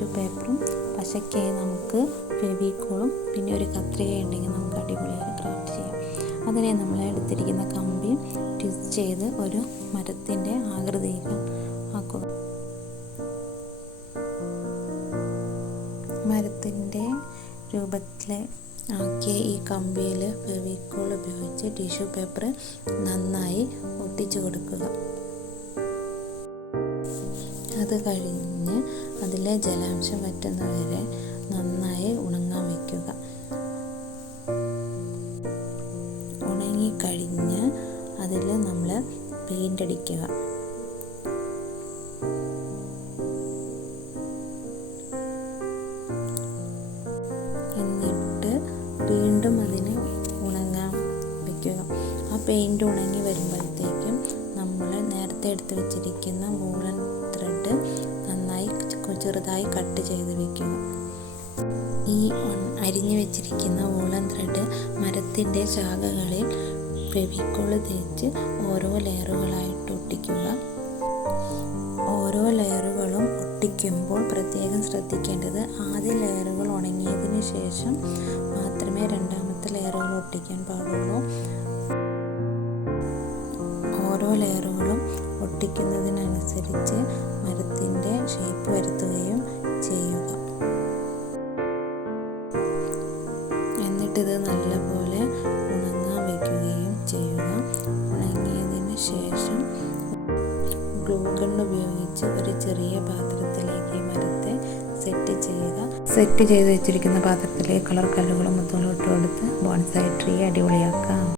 Tissue പേപ്പറും പശയ്ക്കായി നമുക്ക് ഫെവിക്കോളും പിന്നെ ഒരു കത്രിക ഉണ്ടെങ്കിൽ നമുക്ക് അടിപൊളിയായി ക്രാഫ്റ്റ് ചെയ്യാം. അതിനെ നമ്മൾ എടുത്തിരിക്കുന്ന കമ്പി ട്വിസ്റ്റ് ചെയ്ത് ഒരു മരത്തിൻ്റെ ആകൃതിയിൽ ആക്കുക. മരത്തിൻ്റെ രൂപത്തിൽ ആക്കിയ ഈ കമ്പിയിൽ ഫെവിക്കോൾ ഉപയോഗിച്ച് ടിഷ്യൂ പേപ്പർ നന്നായി ഒട്ടിച്ചു കൊടുക്കുക. അത് കഴിഞ്ഞ് അതിലെ ജലാംശം വറ്റുന്നവരെ നന്നായി ഉണങ്ങാൻ വയ്ക്കുക. ഉണങ്ങിക്കഴിഞ്ഞ് അതിൽ നമ്മൾ പെയിൻ്റ് അടിക്കുക. എന്നിട്ട് വീണ്ടും അതിനെ ഉണങ്ങാൻ വയ്ക്കുക. ആ പെയിൻറ് ഉണങ്ങി വരുമ്പോഴത്തേക്കും നമ്മൾ നേരത്തെ എടുത്ത് വെച്ചിരിക്കുന്ന വൂളൻ ത്രെഡ് നന്നായി ചെറുതായി കട്ട് ചെയ്ത് വയ്ക്കുക. ഈ അരിഞ്ഞു വെച്ചിരിക്കുന്ന വൂളൻ ത്രെഡ് മരത്തിൻ്റെ ശാഖകളിൽ ഫെവിക്കോൾ തേച്ച് ഓരോ ലെയറുകളായിട്ട് ഒട്ടിക്കുക. ഓരോ ലെയറുകളും ഒട്ടിക്കുമ്പോൾ പ്രത്യേകം ശ്രദ്ധിക്കേണ്ടത് ആദ്യ ലെയറുകൾ ഉണങ്ങിയതിന് ശേഷം മാത്രമേ രണ്ടാമത്തെ ലെയറുകൾ ഒട്ടിക്കാൻ പാടുള്ളൂ. ഓരോ ലെയറുകളും ഒട്ടിക്കുന്നതിനനുസരിച്ച് മരത്തിൻ്റെ ഷേപ്പ് വരുത്തുകയും ചെയ്യുക. എന്നിട്ടിത് നല്ലപോലെ ഉണങ്ങാൻ വയ്ക്കുകയും ചെയ്യുക. ഉണങ്ങിയതിന് ശേഷം ഗ്ലൂ ഗൺ ഉപയോഗിച്ച് ഒരു ചെറിയ പാത്രത്തിലേക്ക് ഈ മരത്തെ സെറ്റ് ചെയ്യുക. സെറ്റ് ചെയ്ത് വെച്ചിരിക്കുന്ന പാത്രത്തിലേക്ക് കളർ കല്ലുകളും മുത്തുകളും ഇട്ട് കൊടുത്ത് ബോൺസായി ട്രീ അടിപൊളിയാക്കാം.